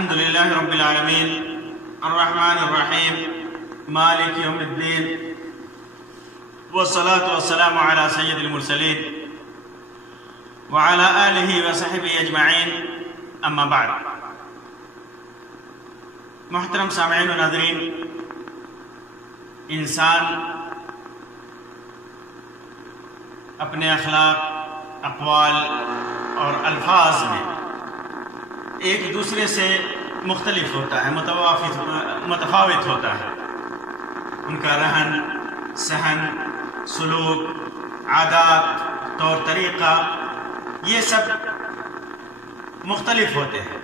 الحمد لله رب العالمين الرحمن الرحيم مالك يوم الدين والصلاة والسلام على سيد المرسلين وعلى آله وصحبه أجمعين أما بعد. محترم سامعین و ناظرین، انسان اپنے اخلاق، اقوال اور الفاظ میں ایک دوسرے سے مختلف ہوتا ہے، متفاوت ہوتا ہے. ان کا رہن سہن، سلوک، عادات، طور طریقہ، یہ سب مختلف ہوتے ہیں.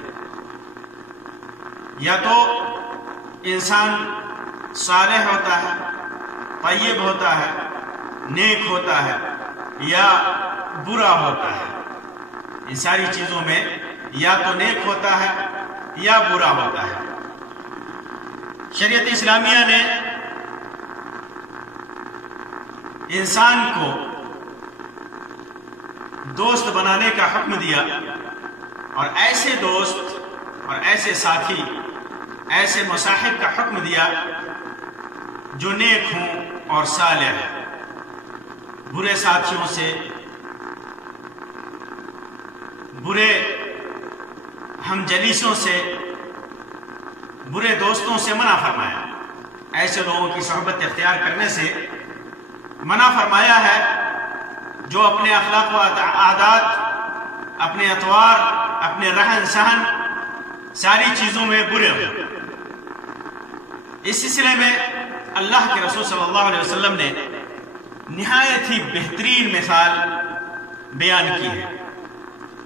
یا تو انسان صالح ہوتا ہے، طیب ہوتا ہے، نیک ہوتا ہے، یا برا ہوتا ہے. ان ساری چیزوں میں یا تو نیک ہوتا ہے یا برا ہوتا ہے. شریعت اسلامیہ نے انسان کو دوست بنانے کا حکم دیا، اور ایسے دوست اور ایسے ساتھی، ایسے مصاحب کا حکم دیا جو نیک ہوں اور صالح. برے ساتھیوں سے، برے ہم جلیسوں سے، برے دوستوں سے منع فرمایا. ایسے لوگوں کی صحبت اختیار کرنے سے منع فرمایا ہے جو اپنے اخلاق و عادات، اپنے اطوار، اپنے رہن سہن، ساری چیزوں میں برے ہوں. اس سلسلے میں اللہ کے رسول صلی اللہ علیہ وسلم نے نہایت ہی بہترین مثال بیان کی ہے.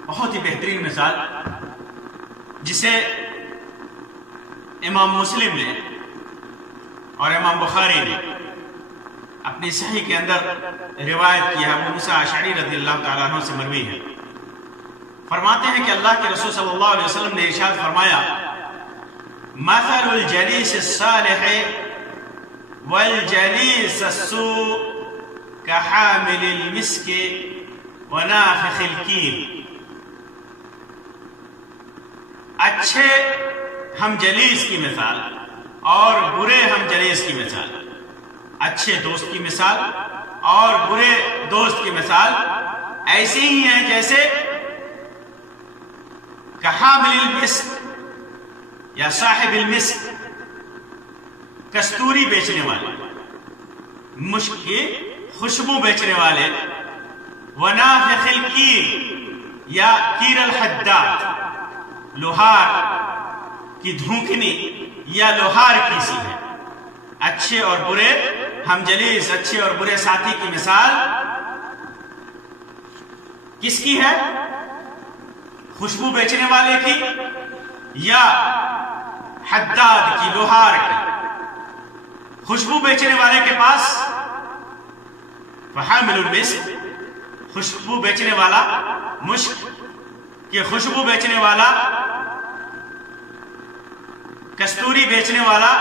بہت ہی بہترین مثال، جسے امام مسلم نے اور امام بخاری نے اپنی صحیح کے اندر روایت کی ہے. ابو موسیٰ اشعری رضی اللہ تعالیٰ عنہ سے مروی ہے. فرماتے ہیں کہ اللہ کے رسول صلی اللہ علیہ وسلم نے ارشاد فرمایا: مثل الجلیس الصالح والجلیس السوء كحامل المسك ونافخ الكير. اچھے ہم جلیس کی مثال اور برے ہم جلیس کی مثال، اچھے دوست کی مثال اور برے دوست کی مثال ایسی ہی ہیں جیسے کحامل المسک یا صاحب المسک، کستوری بیچنے والے، مشک کی خوشبو بیچنے والے، ونافخ الکیر یا کیر الحداد، لوہار کی دھونکنی یا لوہار کیسی ہے. اچھے اور برے ہم جلیس، اچھے اور برے ساتھی کی مثال کس کی ہے؟ خوشبو بیچنے والے کی یا حداد کی، لوہار کی. خوشبو بیچنے والے کے پاس فحامل المسک، خوشبو بیچنے والا، مشک کی خوشبو بیچنے والا، کستوری بیچنے والا،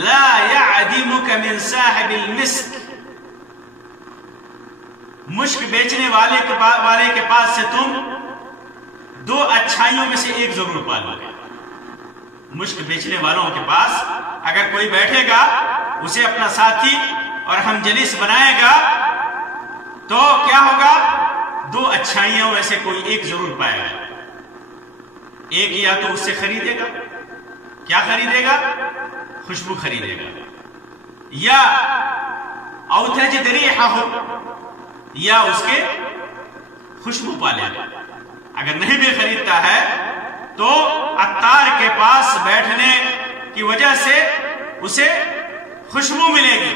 لا يعدمك من صاحب المسک، مشک بیچنے والے کے پاس سے تم دو اچھائیوں میں سے ایک ضرور پالو گے. مشک بیچنے والوں کے پاس اگر کوئی بیٹھے گا، اسے اپنا ساتھی اور ہم جلیس بنائے گا، تو کیا ہوگا؟ دو اچھائیوں میں سے کوئی ایک ضرور پائے گا. ایک یا تو اس سے خریدے گا، کیا خریدے گا؟ خوشبو خریدے گا، یا او تجد ریحہ، یا اس کے خوشبو پالے گا. اگر نہیں بھی خریدتا ہے تو عطار کے پاس بیٹھنے کی وجہ سے اسے خوشبو ملے گی،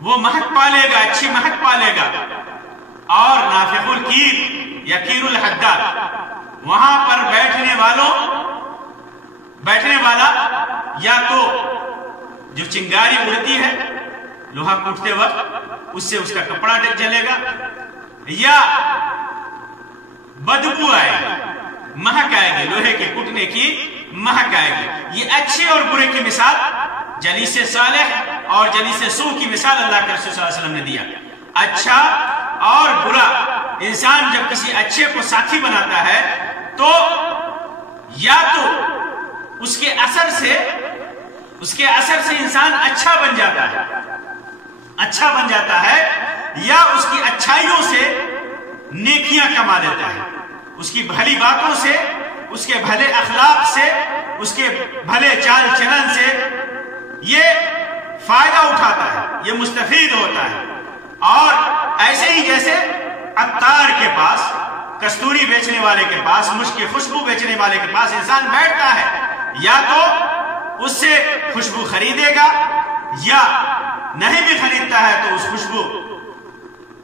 وہ مہک پالے گا، اچھی مہک پالے گا. اور نافخ الکیر یا کیر الحداد، وہاں پر بیٹھنے والا یا تو جو چنگاری اڑتی ہے لوہا کوٹتے وقت، اس سے اس کا کپڑا جلے گا، یا بدبو آئے گی، مہک آئے گی، لوہے کے کٹنے کی مہک آئے گی. یہ اچھے اور برے کی مثال، جلیس صالح اور جلیس سوء کی مثال اللہ کے رسول صلی اللہ علیہ وسلم نے دیا. اچھا اور برا، انسان جب کسی اچھے کو ساتھی بناتا ہے تو یا تو اس کے اثر سے انسان اچھا بن جاتا ہے یا اس کی اچھائیوں سے نیکیاں کما دیتا ہے، اس کی بھلی باتوں سے، اس کے بھلے اخلاق سے، اس کے بھلے چال چلن سے یہ فائدہ اٹھاتا ہے، یہ مستفید ہوتا ہے۔ اور ایسے ہی جیسے عطار کے پاس، کستوری بیچنے والے کے پاس، مشک کی خوشبو بیچنے والے کے پاس انسان بیٹھتا ہے، یا تو اس سے خوشبو خریدے گا یا نہیں بھی خریدتا ہے تو اس خوشبو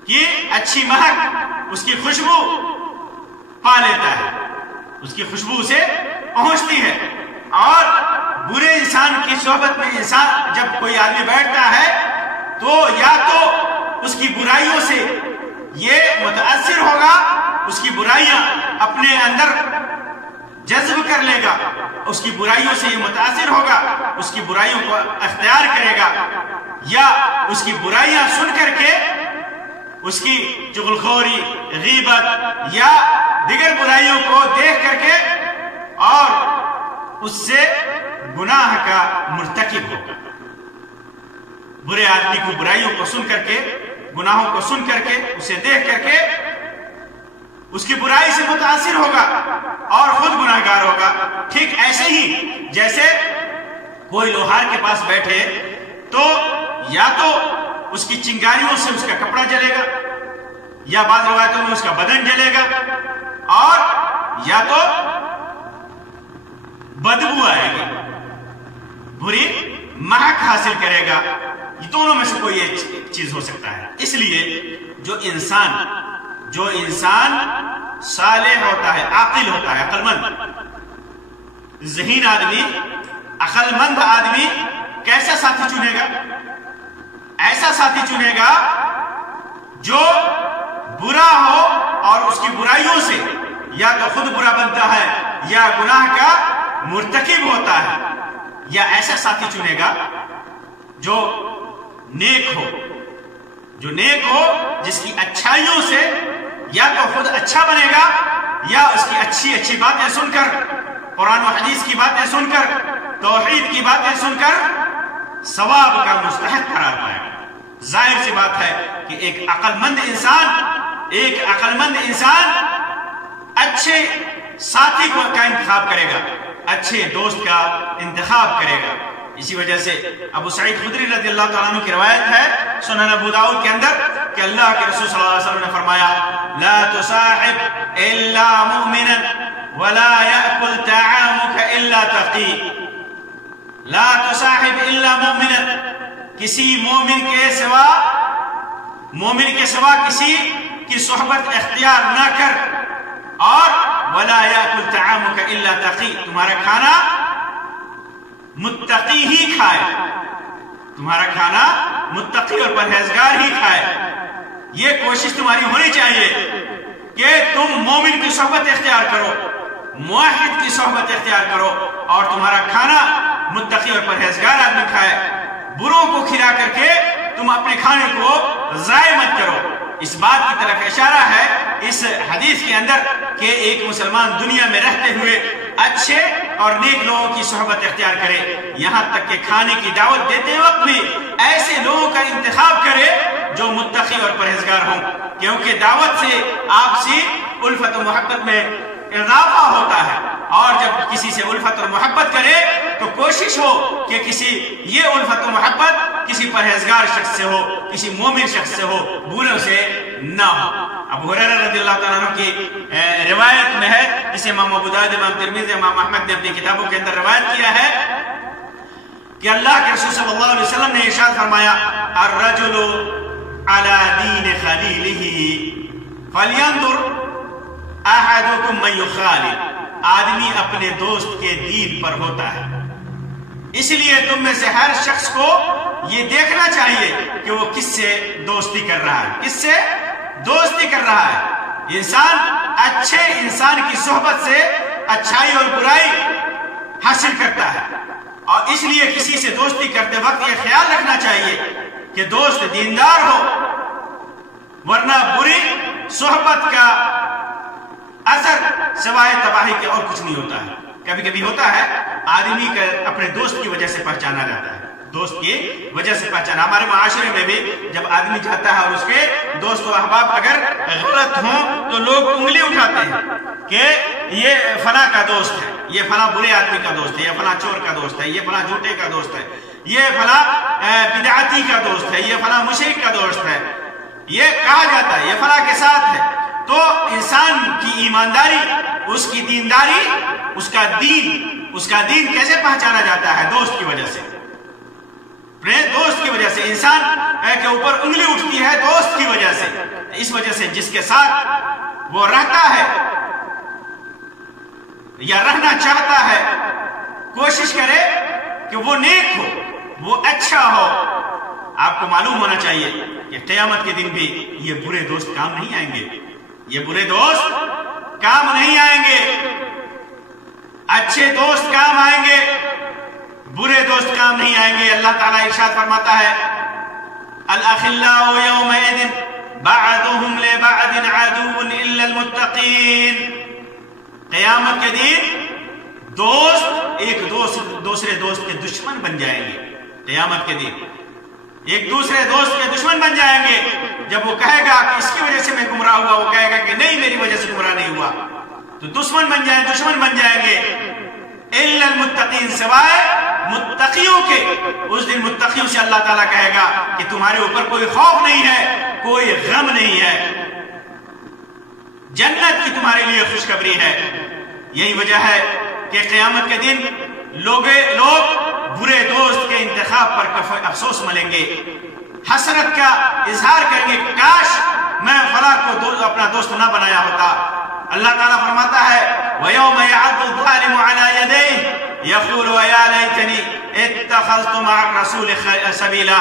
کی اچھی مہک، اس کی خوشبو پا لیتا ہے، اس کی خوشبو سے پہنچتی ہے۔ اور برے انسان کی صحبت میں انسان جب کوئی آدمی بیٹھتا ہے تو یا تو اس کی برائیوں سے یہ متاثر ہوگا، اس کی برائیاں اپنے اندر جذب کر لے گا، اس کی برائیوں سے یہ متاثر ہوگا، اس کی برائیوں کو اختیار کرے گا، یا اس کی برائیاں سن کر کے اس کی چغلخوری، غیبت یا دیگر برائیوں کو دیکھ کر کے اور اس سے گناہ کا مرتکب ہوگا۔ برے آدمی کو برائیوں کو سن کر کے، گناہوں کو سن کر کے، اسے دیکھ کر کے اس کی برائی سے متاثر ہوگا اور خود گناہگار ہوگا۔ ٹھیک ایسے ہی جیسے کوئی لوہار کے پاس بیٹھے تو یا تو اس کی چنگاریوں سے اس کا کپڑا جلے گا، یا بعض روایتوں میں اس کا بدن جلے گا، اور یا تو بدبو آئے گی، بری مہک حاصل کرے گا۔ یہ دونوں میں سے کوئی ایک چیز ہو سکتا ہے۔ اس لیے جو انسان صالح ہوتا ہے، عاقل ہوتا ہے، عقل مند، ذہین آدمی، عقل مند آدمی کیسا ساتھی چنے گا؟ ایسا ساتھی چنے گا جو برا ہو اور اس کی برائیوں سے یا تو خود برا بنتا ہے یا گناہ کا مرتکب ہوتا ہے، یا ایسا ساتھی چنے گا جو نیک ہو، جس کی اچھائیوں سے یا تو خود اچھا بنے گا یا اس کی اچھی باتیں سن کر، قرآن و حدیث کی باتیں سن کر، توحید کی باتیں سن کر ثواب کا مستحق قرار پائے گا۔ ظاہر سی بات ہے کہ ایک عقل مند انسان اچھے ساتھی کا انتخاب کرے گا، اچھے دوست کا انتخاب کرے گا۔ اسی وجہ سے ابو سعید خدری رضی اللہ تعالیٰ عنہ کی روایت ہے سنن ابو داؤد کے اندر کہ اللہ کے رسول صلی اللہ علیہ وسلم نے فرمایا، لا تصاحب الا مؤمنا ولا يأكل طعامك الا تقی۔ لا تصاحب الا مؤمنا، کسی مومن کے سوا کسی کی صحبت اختیار نہ کر، اور ولا يأكل طعامك الا تقی، تمہارا کھانا متقی ہی کھائے، تمہارا کھانا متقی اور پرہیزگار ہی کھائے۔ یہ کوشش تمہاری ہونی چاہیے کہ تم مومن کی صحبت اختیار کرو، موحد کی صحبت اختیار کرو، اور تمہارا کھانا متقی اور پرہیزگار آدمی کھائے۔ بروں کو کھلا کر کے تم اپنے کھانے کو ضائع مت کرو۔ اس بات کی طرف اشارہ ہے اس حدیث کے اندر کہ ایک مسلمان دنیا میں رہتے ہوئے اچھے اور نیک لوگوں کی صحبت اختیار کرے، یہاں تک کہ کھانے کی دعوت دیتے وقت بھی ایسے لوگوں کا انتخاب کرے جو متقی اور پرہیزگار ہوں، کیونکہ دعوت سے آپسی الفت و محبت میں اضافہ ہوتا ہے، اور جب کسی سے الفت اور محبت کرے تو کوشش ہو کہ یہ الفت و محبت کسی پرہیزگار شخص سے ہو، کسی مومن شخص سے ہو، بروں سے نہ ہو۔ ابو ہریرہ رضی اللہ تعالیٰ عنہ کی روایت میں ہے، جسے امام ابو داؤد، امام ترمذی، امام احمد نے اپنی کتابوں کے اندر روایت کیا ہے کہ اللہ کے رسول صلی اللہ علیہ وسلم نے ارشاد فرمایا، الرجل علی دین خلیلہ فلینظر احدکم من یخالل، آدمی اپنے دوست کے دین پر ہوتا ہے، اس لیے تم میں سے ہر شخص کو یہ دیکھنا چاہیے کہ وہ کس سے دوستی کر رہا ہے، کس سے دوستی کر رہا ہے۔ انسان اچھے انسان کی صحبت سے اچھائی اور برائی حاصل کرتا ہے، اور اس لیے کسی سے دوستی کرتے وقت یہ خیال رکھنا چاہیے کہ دوست دیندار ہو، ورنہ بری صحبت کا اثر سوائے تباہی کے اور کچھ نہیں ہوتا ہے۔ کبھی کبھی ہوتا ہے آدمی کا اپنے دوست کی وجہ سے پہچانا جاتا ہے، دوست کی وجہ سے پہچانا. ہمارے معاشرے میں بھی جب آدمی جاتا ہے اور اس کے دوست و احباب اگر غلط ہوں تو لوگ انگلی اٹھاتے ہیں کہ یہ فلاں کا دوست ہے، یہ فلاں برے آدمی کا دوست ہے، یہ فلاں چور کا دوست ہے، یہ فلاں جھوٹے کا دوست ہے، یہ فلاں بدعتی کا دوست ہے، یہ فلاں مشرک کا دوست ہے، یہ کہا جاتا ہے یہ فلاں کے ساتھ ہے. تو انسان کی ایمانداری، اس کی دینداری، اس کا دین کیسے پہچانا جاتا ہے؟ دوست کی وجہ سے. دوست کی وجہ سے انسان کے اوپر انگلی اٹھتی ہے، دوست کی وجہ سے. اس وجہ سے جس کے ساتھ وہ رہتا ہے یا رہنا چاہتا ہے، کوشش کرے کہ وہ نیک ہو، وہ اچھا ہو. آپ کو معلوم ہونا چاہیے کہ قیامت کے دن بھی یہ برے دوست کام نہیں آئیں گے، یہ برے دوست کام نہیں آئیں گے، اچھے دوست کام آئیں گے، برے دوست کام نہیں آئیں گے. اللہ تعالیٰ ارشاد فرماتا ہے الاخلاء یومئذ بعضهم لبعض عدو الا المتقین. قیامت کے دن دوست ایک دوسرے دوست کے دشمن بن جائیں گے. قیامت کے دن ایک دوسرے دوست کے دشمن بن جائیں گے. جب وہ کہے گا کہ اس کی وجہ سے میں گمراہ ہوا، وہ کہے گا کہ نہیں میری وجہ سے گمراہ نہیں ہوا، تو دشمن بن جائیں گے. الا المتقین، سوائے متقیوں کے. اس دن متقیوں سے اللہ تعالیٰ کہے گا کہ تمہارے اوپر کوئی خوف نہیں ہے، کوئی غم نہیں ہے، جنت کی تمہارے لیے خوشخبری ہے. یہی وجہ ہے کہ قیامت کے دن لوگ برے دوست کے انتخاب پر افسوس ملیں گے، حسرت کا اظہار کریں گے، کاش میں فلاں کو اپنا دوست نہ بنایا ہوتا. اللہ تعالیٰ فرماتا ہے وَيَوْمَ يَعَضُّ الظَّالِمُ عَلَى يَدَيْهِ يَقُولُ يَا لَيْتَنِي اتَّخَذْتُ مَعَ الرَّسُولِ سَبِيلًا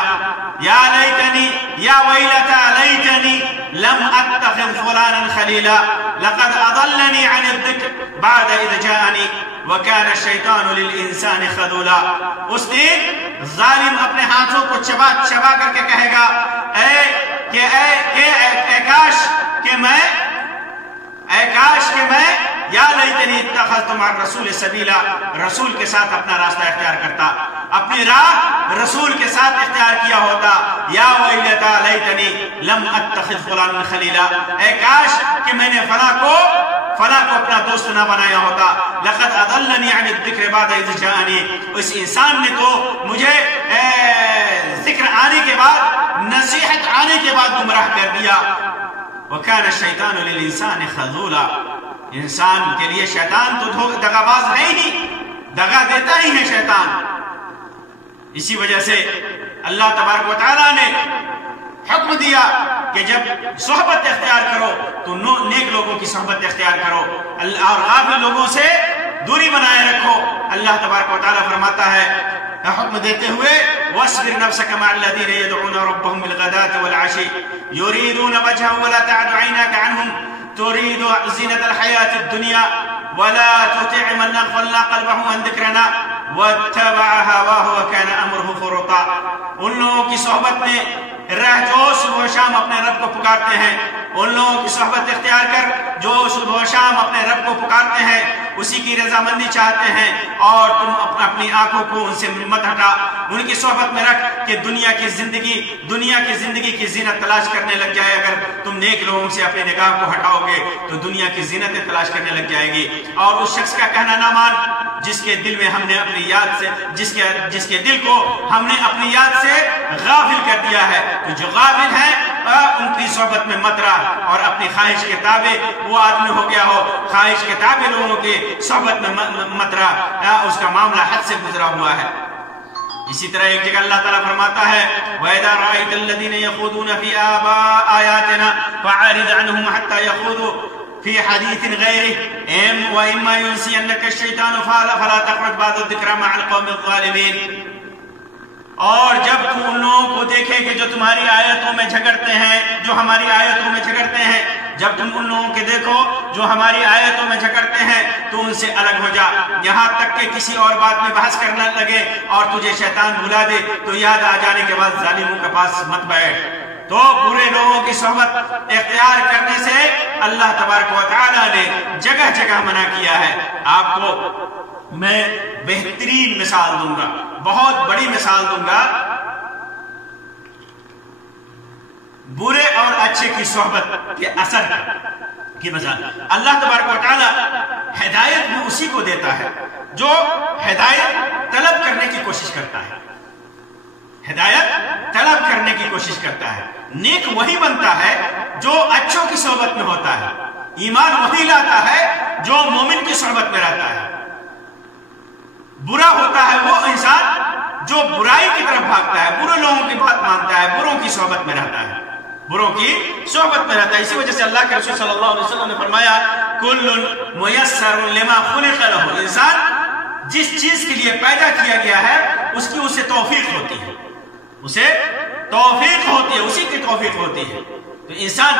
يَا لَيْتَنِي يَا وَيْلَتَى لَيْتَنِي لَمْ أَتَّخِذْ فُلَانًا خَلِيلًا لَقَدْ أَضَلَّنِي عَنِ الذِّكْرِ بَعْدَ إِذْ جَاءَنِي وَكَانَ الشَّيْطَانُ لِلْإِنسَانِ خَذُولًا. اس دن ظالم اپنے ہاتھوں کو چبا کر کے کہے گا اے کاش کہ میں یا لیتنی اتخذت مع الرسول سبیلا، رسول کے ساتھ اپنا راستہ اختیار کرتا، اپنی راہ رسول کے ساتھ اختیار کیا ہوتا. یا ویلتا لیتنی لم اتخذ فلانا خلیلا، اے کاش کہ میں نے فلاں کو اپنا دوست نہ بنایا ہوتا. لقد اضلنی عن الذکر بعد اذ جاءنی، اس انسان نے تو مجھے ذکر آنے کے بعد، نصیحت آنے کے بعد گمراہ کر دیا. وَكَانَ الشَّيْطَانُ لِلْإِنسَانِ خَذُولًا، انسان کے لیے شیطان تو دغا باز ہے ہی، دغا دیتا ہی ہے شیطان. اسی وجہ سے اللہ تبارک و تعالیٰ نے حکم دیا کہ جب صحبت اختیار کرو تو نیک لوگوں کی صحبت اختیار کرو اور غافل لوگوں سے دوری بنائے رکھو. اللہ تبارک و تعالیٰ فرماتا ہے حکم دیتے ہوئے وَاصْبِرْ نَفْسَكَ مَعَ الَّذِينَ يَدْعُونَ رَبَّهُمْ بِالْغَدَاةِ وَالْعَشِيِّ يُرِيدُونَ وَجْهَهُ وَلَا تَعْدُ عَيْنَاكَ عَنْهُمْ تُرِيدُ زِينَةَ الْحَيَاةِ الدُّنْيَا وَلَا تُطِعْ مَنْ أَغْفَلْنَا قَلْبَهُ عَنْ ذِكْرِنَا وَاتَّبَعَ هَوَاهُ وَكَانَ أَمْرُهُ فُرُطًا. ان لوگوں کی صحبت میں رہ جو صبح و شام اپنے رب کو پکارتے ہیں، ان لوگوں کی صحبت اختیار کر جو صبح و شام اپنے رب کو پکارتے ہیں، اسی کی رضامندی چاہتے ہیں، اور تم اپنی آنکھوں کو ان سے مت ہٹا، ان کی صحبت میں رکھ کہ دنیا کی زندگی کی زینت تلاش کرنے لگ جائے. اگر تم نیک لوگوں سے اپنے نگاہ کو ہٹاؤ گے تو دنیا کی زینتیں تلاش کرنے لگ جائے گی. اور اس شخص کا کہنا نہ مان جس کے دل میں ہم نے اپنی یاد سے جس کے دل کو ہم نے اپنی یاد سے غافل کر دیا ہے. تو جو غافل ہیں ان کی صحبت میں مت رہ، اور اپنی خواہش کے تابع وہ آدمی ہو گیا ہو، خواہش کے تابع لوگوں کی صحبت میں مت رہ، اس کا معاملہ حد سے گزرا ہوا ہے. اسی طرح ایک جگہ اللہ تعالیٰ فرماتا ہے وَإِذَا رَأَيْتَ الَّذِينَ يَخُوضُونَ فِي آيَاتِنَا فَأَعْرِضْ عَنْهُمْ حَتَّى يَخُوضُوا فِي حَدِيثٍ غَيْرِهِ وَإِمَّا يُنْسِيَنَّكَ الشَّيْطَانُ فَلَا تَقْعُدْ بَعْدَ الذِّكْرَىٰ مَعَ الْقَوْمِ الظَّالِمِينَ. اور جب تم ان لوگوں کو دیکھے کہ جو تمہاری آیتوں میں جھگڑتے ہیں، جو ہماری آیتوں میں جھگڑتے ہیں، جب تم ان لوگوں کے دیکھو جو ہماری آیتوں میں جھگڑتے ہیں تو ان سے الگ ہو جا. یہاں تک کہ کسی اور بات میں بحث کرنے لگے اور تجھے شیطان بھلا دے تو یاد آ جانے کے بعد ظالموں کے پاس مت بیٹھ. تو برے لوگوں کی صحبت اختیار کرنے سے اللہ تبارک و تعالیٰ نے جگہ جگہ منع کیا ہے. آپ کو میں بہترین مثال دوں گا، بہت بڑی مثال دوں گا برے اور اچھے کی صحبت کے اثر کی مثال۔ اللہ تبارک و تعالی ہدایت بھی اسی کو دیتا ہے جو ہدایت طلب کرنے کی کوشش کرتا ہے، ہدایت طلب کرنے کی کوشش کرتا ہے۔ نیک وہی بنتا ہے جو اچھوں کی صحبت میں ہوتا ہے، ایمان وہی لاتا ہے جو مومن کی صحبت میں رہتا ہے۔ برا ہوتا ہے وہ انسان جو برائی کی طرف بھاگتا ہے، برے لوگوں کی بات مانتا ہے، بروں کی صحبت میں رہتا ہے، بروں کی صحبت میں رہتا ہے۔ اسی وجہ سے اللہ کے رسول صلی اللہ علیہ وسلم نے فرمایا کل میسر لما خلق لہ، انسان جس چیز کے لیے پیدا کیا گیا ہے اس کی اسے توفیق ہوتی ہے، اسے توفیق ہوتی ہے، اسی کی توفیق ہوتی ہے۔ تو انسان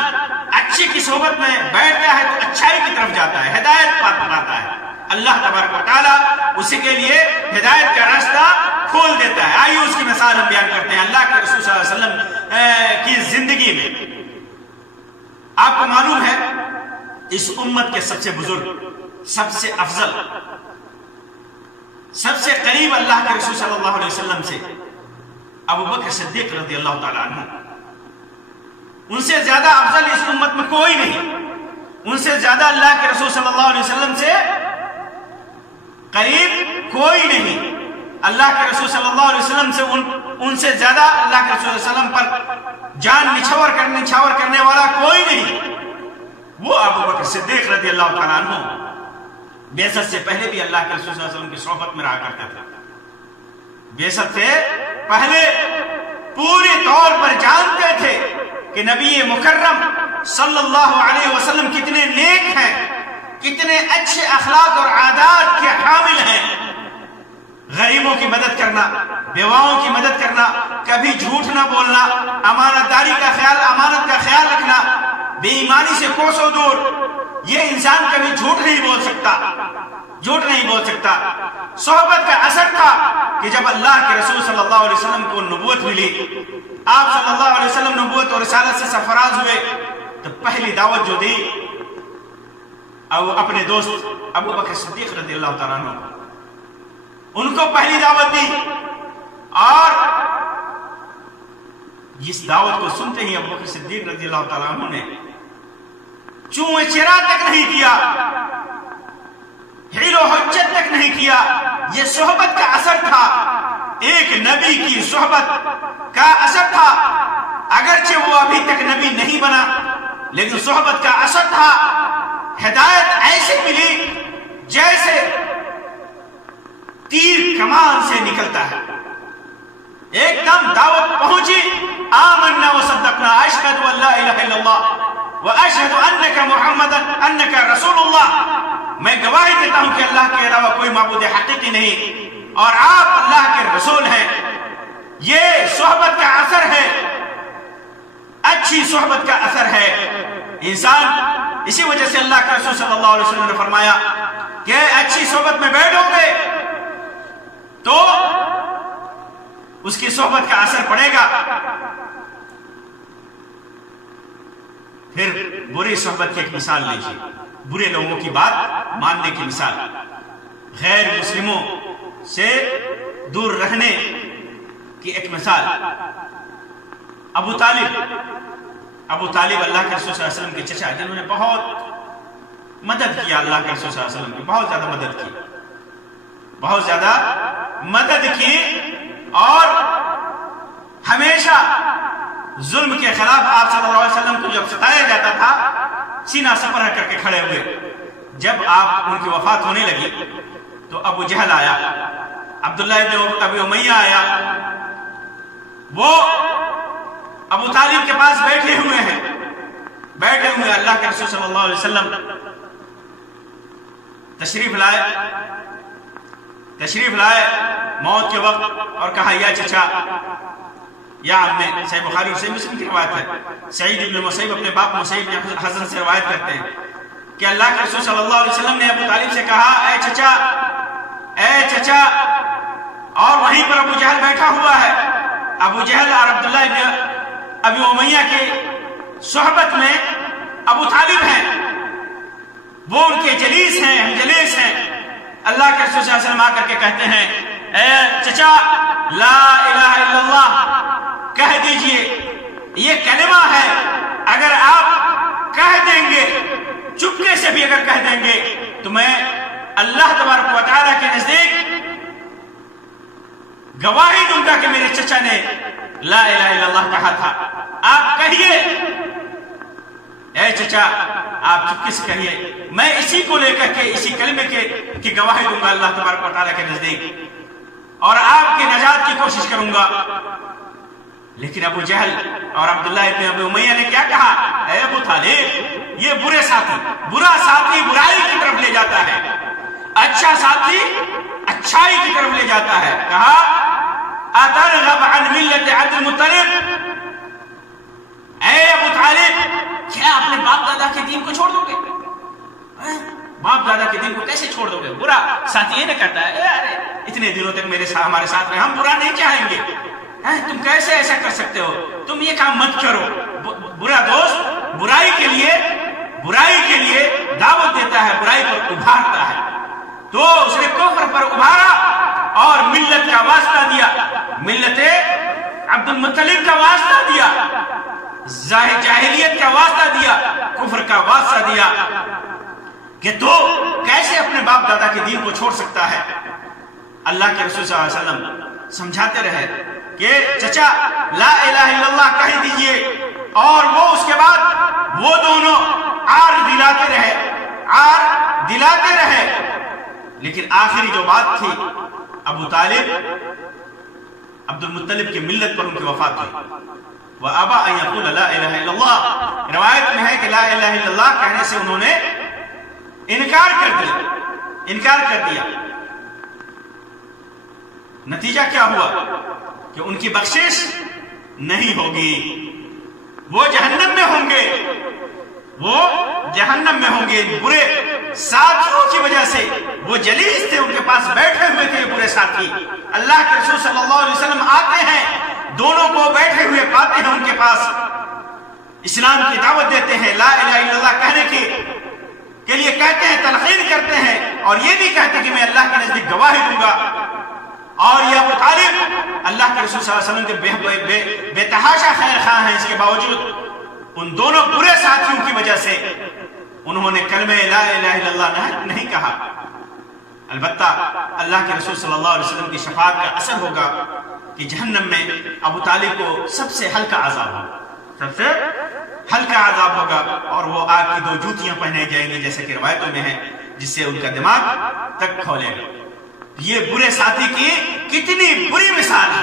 اچھی کی صحبت میں بیٹھتا ہے تو اچھائی کی طرف جاتا ہے، ہدایت پاتا ہے۔ اللہ تبارک و تعالیٰ اسی کے لیے ہدایت کا راستہ کھول دیتا ہے۔ آئیے اس کی مثال ہم بیان کرتے ہیں اللہ کے رسول صلی اللہ علیہ وسلم کی زندگی میں۔ آپ کو معلوم ہے اس امت کے سب سے بزرگ، سب سے افضل، سب سے قریب اللہ کے رسول صلی اللہ علیہ وسلم سے ابو بکر صدیق رضی اللہ تعالیٰ عنہ، ان سے زیادہ افضل اس امت میں کوئی نہیں، ان سے زیادہ اللہ کے رسول صلی اللہ علیہ وسلم سے قریب کوئی نہیں۔ اللہ کے رسول صلی اللہ علیہ وسلم سے ان سے زیادہ اللہ کے رسول صلی اللہ علیہ وسلم پر جان نچھاور کرنے والا کوئی نہیں، وہ ابو بکر صدیق رضی اللہ تعالیٰ عنہ بعثت سے پہلے بھی اللہ کے رسول صلی اللہ علیہ وسلم کی صحبت میں رہا کرتے تھے۔ بعثت سے پہلے پورے طور پر جانتے تھے کہ نبی مکرم صلی اللہ علیہ وسلم کتنے نیک ہیں، کتنے اچھے اخلاق اور عادات کے حامل ہیں۔ غریبوں کی مدد کرنا، بیواؤں کی مدد کرنا، کبھی جھوٹ نہ بولنا، امانت داری کا خیال، امانت کا خیال رکھنا، بے ایمانی سے کوسوں دور۔ یہ انسان کبھی جھوٹ نہیں بول سکتا، جھوٹ نہیں بول سکتا۔ صحبت کا اثر تھا کہ جب اللہ کے رسول صلی اللہ علیہ وسلم کو نبوت ملی، آپ صلی اللہ علیہ وسلم نبوت اور رسالت سے سرفراز ہوئے، تو پہلی دعوت جو دی اپنے دوست ابو بکر صدیق رضی اللہ تعالیٰ عنہ، ان کو پہلی دعوت دی، اور اس دعوت کو سنتے ہی ابو بکر صدیق رضی اللہ تعالیٰ عنہ نے چوئے چرا تک نہیں کیا، حیل و حجت تک نہیں کیا۔ یہ صحبت کا اثر تھا، ایک نبی کی صحبت کا اثر تھا، اگرچہ وہ ابھی تک نبی نہیں بنا، لیکن صحبت کا اثر تھا۔ ہدایت ایسے ملی جیسے تیر کمان سے نکلتا ہے، ایک دم دعوت پہنچی، آمنا وصدقنا اشہد ان لا الہ الا اللہ واشہد انک محمد انک رسول اللہ، میں گواہی دیتا ہوں کہ اللہ کے علاوہ کوئی معبود حقیقی نہیں اور آپ اللہ کے رسول ہیں۔ یہ صحبت کا اثر ہے، اچھی صحبت کا اثر ہے۔ انسان اسی وجہ سے اللہ کے رسول صلی اللہ علیہ وسلم نے فرمایا کہ اچھی صحبت میں بیٹھو گے تو اس کی صحبت کا اثر پڑے گا۔ پھر بری صحبت کی ایک مثال لیجیے، برے لوگوں کی بات ماننے کی مثال، غیر مسلموں سے دور رہنے کی ایک مثال۔ ابو طالب اللہ کے رسول صلی اللہ علیہ وسلم کے چچا، جنہوں نے بہت مدد کیا اللہ کے رسول صلی اللہ علیہ وسلم کی، بہت زیادہ مدد کی، بہت زیادہ مدد کی، اور ہمیشہ ظلم کے خلاف آپ صلی اللہ علیہ وسلم کو جب ستایا جاتا تھا سینہ سپر کر کے کھڑے ہوئے۔ جب آپ ان کی وفات ہونے لگی تو ابو جہل آیا، عبداللہ ابن ابی امیہ آیا، وہ ابو طالب کے پاس بیٹھے ہوئے اللہ کے رسول صلی اللہ علیہ وسلم تشریف لائے موت کے وقت، اور کہا یا چچا یا عمے۔ صحیح بخاری اور صحیح مسلم کی روایت ہے، سعید ابن مسیب اپنے باپ مسیب بن حسن سے روایت کرتے ہیں کہ اللہ کے رسول صلی اللہ علیہ وسلم نے ابو طالب سے کہا اے چچا، اور وہیں پر ابو جہل بیٹھا ہوا ہے۔ ابو جہل اور عبداللہ ابن ابی امیہ کے صحبت میں ابو طالب ہیں، وہ ان کے جلیس ہیں، ہم جلیس ہیں۔ اللہ کے رسول صلی اللہ علیہ وسلم آ کر کے کہتے ہیں اے چچا لا الہ الا اللہ کہہ دیجئے، یہ کلمہ ہے، اگر آپ کہہ دیں گے چپکے سے بھی اگر کہہ دیں گے تو میں اللہ تبارک و تعالیٰ کے نزدیک گواہی دوں گا کہ میرے چچا نے لا الہ الا اللہ کہا تھا۔ آپ کہیے اے چچا، آپ چپکے سے کہیے، میں اسی کو لے کر کے اسی کلمے کی گواہی دوں گا اللہ تبارک و تعالیٰ کے نزدیک، اور آپ کی نجات کی کوشش کروں گا۔ لیکن ابو جہل اور عبداللہ ابن ابی امیہ نے کیا کہا؟ اے ابو طالب، یہ برا ساتھی برائی کی طرف لے جاتا ہے، اچھا ساتھی اچھائی کی طرف لے جاتا ہے۔ کہا اترغب عن ملت عبد المطلب، اے ابو طالب کیا اپنے باپ دادا کے دین کو چھوڑ دو گے؟ باپ دادا کے دین کو کیسے چھوڑ دو گے؟ برا ساتھی یہ نہ کہتا ہے ارے اتنے دنوں تک ہمارے ساتھ رہے، ہم برا نہیں چاہیں گے، تم کیسے ایسا کر سکتے ہو؟ تم یہ کام مت کرو۔ برا دوست برائی کے لیے دعوت دیتا ہے، برائی پر ابھارتا ہے، تو اس نے کفر پر ابھارا اور ملت کا واسطہ دیا، ملت عبد المطلب کا واسطہ دیا، جاہلیت کا واسطہ دیا، کفر کا واسطہ دیا کہ تو کیسے اپنے باپ دادا کے دین کو چھوڑ سکتا ہے۔ اللہ کے رسول صلی اللہ علیہ وسلم سمجھاتے رہے کہ چچا لا الہ الا اللہ کہہ دیجئے، اور وہ اس کے بعد وہ دونوں عار دلاتے رہے، لیکن آخری جو بات تھی ابو طالب عبد المطلب کی ملت پر ان کی وفات ہوئی۔ وَأَبَا أَن يَقُولَ لَا إِلَهَ إِلَّا اللَّهِ، روایت میں ہے کہ لا الہ الا اللہ کہنے سے انہوں نے انکار کر دیا۔ نتیجہ کیا ہوا کہ ان کی بخشش نہیں ہوگی، وہ جہنم میں ہوں گے، برے ساتھیوں کی وجہ سے۔ وہ جلیس تھے، ان کے پاس بیٹھے ہوئے تھے برے ساتھی۔ اللہ کے رسول صلی اللہ علیہ وسلم آتے ہیں، دونوں کو بیٹھے ہوئے پاتے ہیں ان کے پاس، اسلام کی دعوت دیتے ہیں، لا الہ الا اللہ کہنے کے لیے کہتے ہیں، تلقین کرتے ہیں، اور یہ بھی کہتے ہیں کہ میں اللہ کے نزدیک گواہی دوں گا۔ اور یہ ابو طالب اللہ کے رسول صلی اللہ علیہ وسلم کے بے تحاشا خیر خواہ ہیں، اس کے باوجود ان دونوں برے ساتھیوں کی وجہ سے انہوں نے کلمہ لا الہ الا اللہ نہیں کہا۔ البتہ اللہ کے رسول صلی اللہ علیہ وسلم کی شفاعت کا اثر ہوگا کہ جہنم میں ابو طالب کو سب سے ہلکا عذاب ہوگا، اور وہ آگ کی 2 جوتیاں پہنے جائیں گے جیسے کہ روایتوں میں ہے، جس سے ان کا دماغ تک کھولے گا۔ یہ برے ساتھی کی کتنی بری مثال ہے،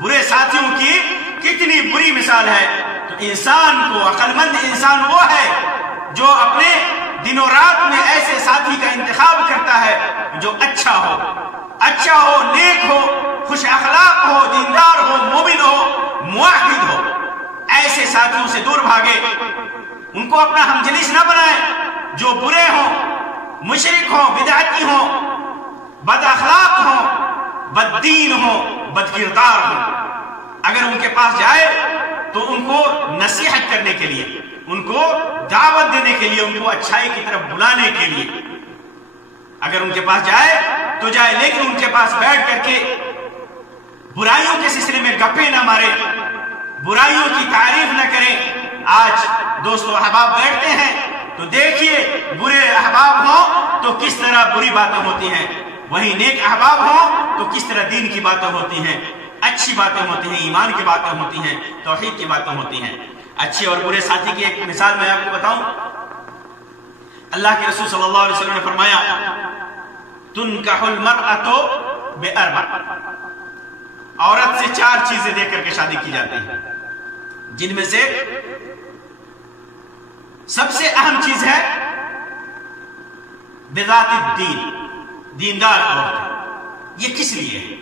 برے ساتھیوں کی کتنی بری مثال ہے۔ تو انسان کو، عقل مند انسان وہ ہے جو اپنے دن و رات میں ایسے ساتھی کا انتخاب کرتا ہے جو اچھا ہو، نیک ہو، خوش اخلاق ہو، دیندار ہو، مومن ہو، موحد ہو۔ ایسے ساتھیوں سے دور بھاگے، ان کو اپنا ہمجلیس نہ بنائے جو برے ہوں، مشرک ہوں، بدعتی ہوں، بد اخلاق ہوں، بد دین ہوں، بد کردار ہوں۔ اگر ان کے پاس جائے تو ان کو نصیحت کرنے کے لیے، ان کو دعوت دینے کے لیے، ان کو اچھائی کی طرف بلانے کے لیے اگر ان کے پاس جائے تو جائے، لیکن ان کے پاس بیٹھ کر کے برائیوں کے سلسلے میں گپے نہ مارے، برائیوں کی تعریف نہ کریں۔ آج دوستو احباب بیٹھتے ہیں تو دیکھیے برے احباب ہوں تو کس طرح بری باتیں ہوتی ہیں، وہی نیک احباب ہوں تو کس طرح دین کی باتیں ہوتی ہیں، اچھی باتیں ہوتی ہیں، ایمان کی باتیں ہوتی ہیں، توحید کی باتیں ہوتی ہیں۔ اچھے اور برے ساتھی کی ایک مثال میں آپ کو بتاؤں۔ اللہ کے رسول صلی اللہ علیہ وسلم نے فرمایا تنکح المرأۃ بأربع، عورت سے 4 چیزیں دے کر کے شادی کی جاتی ہے، جن میں سے سب سے اہم چیز ہے بذات الدین، دیندار عورت۔ یہ کس لیے ہے؟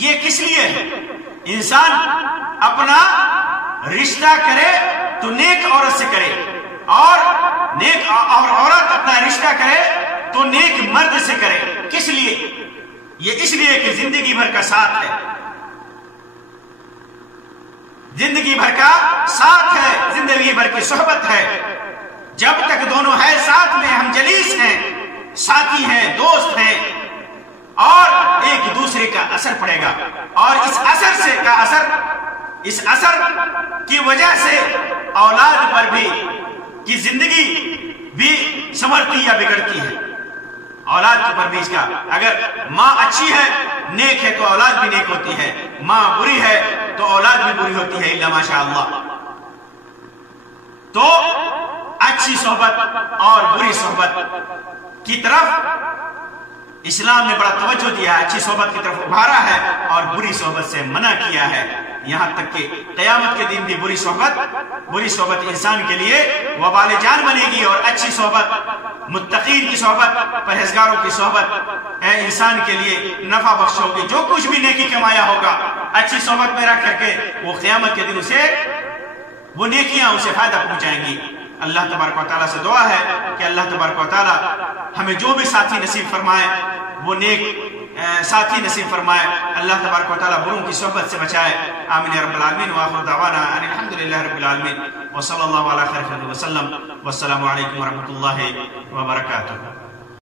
یہ کس لیے ہے؟ انسان اپنا رشتہ کرے تو نیک عورت سے کرے، اور عورت اپنا رشتہ کرے تو نیک مرد سے کرے۔ کس لیے؟ یہ اس لیے کہ زندگی بھر کا ساتھ ہے، زندگی بھر کا ساتھ ہے، زندگی بھر کی صحبت ہے۔ جب تک دونوں ہیں ساتھ میں، ہم جلیس ہیں، ساتھی ہیں، دوست ہیں، ایک دوسرے کا اثر پڑے گا، اور اس اثر کی وجہ سے اولاد پر بھی کی زندگی بھی سنورتی یا بگڑتی ہے۔ اولاد پر بھی اس کا، اگر ماں اچھی ہے، نیک ہے، تو اولاد بھی نیک ہوتی ہے، ماں بری ہے تو اولاد بھی بری ہوتی ہے، الا ماشاء اللہ۔ تو اچھی صحبت اور بری صحبت کی طرف اسلام نے بڑا توجہ دیا ہے، اچھی صحبت کی طرف ابھارا ہے اور بری صحبت سے منع کیا ہے، یہاں تک کہ قیامت کے دن بھی بری صحبت انسان کے لیے وبال جان بنے گی، اور اچھی صحبت، متقین کی صحبت، پرہیزگاروں کی صحبت انسان کے لیے نفع بخش ہوگی۔ جو کچھ بھی نیکی کمایا ہوگا اچھی صحبت میں رکھ کر کے، وہ قیامت کے دن اسے وہ نیکیاں اسے فائدہ پہنچائیں گی۔ اللہ تبارک و تعالیٰ سے دعا ہے کہ اللہ تبارک و تعالیٰ ہمیں جو بھی ساتھی نصیب فرمائے وہ نیک ساتھی نصیب فرمائے، اللہ تبارک و تعالیٰ بروں کی صحبت سے بچائے۔ آمین یا رب العالمین، وآخر دعوانا ان الحمدللہ رب العالمین، وصلی اللہ علی خیر خلقہ وسلم، والسلام علیکم ورحمۃ اللہ وبرکاتہ۔